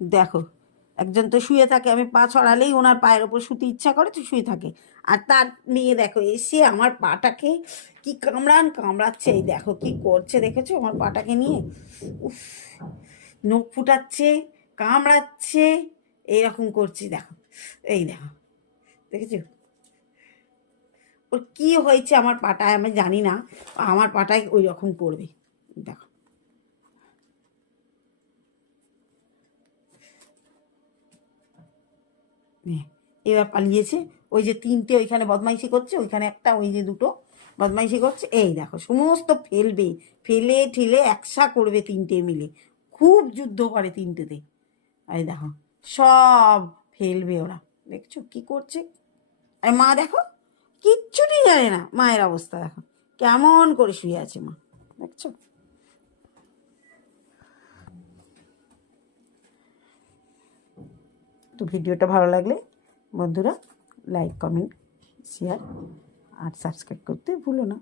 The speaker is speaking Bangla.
দেখো, একজন তো শুয়ে থাকে, আমি পা ছড়ালেই ওনার পায়ের ওপর শুতে ইচ্ছা করে তো শুয়ে থাকে। আর তার মেয়ে দেখো এসে আমার পাটাকে কি কামড়াচ্ছে, এই দেখো কি করছে, দেখেছো আমার পাটাকে নিয়ে? উফ, নখ ফুটাচ্ছে, কামড়াচ্ছে, এইরকম করছি দেখো, এই দেখো, দেখেছো ওর কি হয়েছে আমার পাটায় আমি জানি না, আমার পাটায় ওই রকম করবে দেখো। এবার পালিয়েছে, ওই যে তিনটে ওইখানে বদমাইশি করছে, ওইখানে একটা, ওই যে দুটো বদমাইশি করছে, এই দেখো সমস্ত ফেলবে, ফেলে ঠেলে একসা করবে তিনটে মিলে, খুব যুদ্ধ করে তিনটেতে, এই দেখো সব ফেলবে ওরা, দেখছো কি করছে। আর মা দেখো কিচ্ছুটি জানে না, মায়ের অবস্থা দেখো কেমন করে শুয়ে আছে মা, দেখছো। তো ভিডিওটা ভালো লাগলে বন্ধুরা লাইক, কমেন্ট, শেয়ার আর সাবস্ক্রাইব করতে ভুলো না।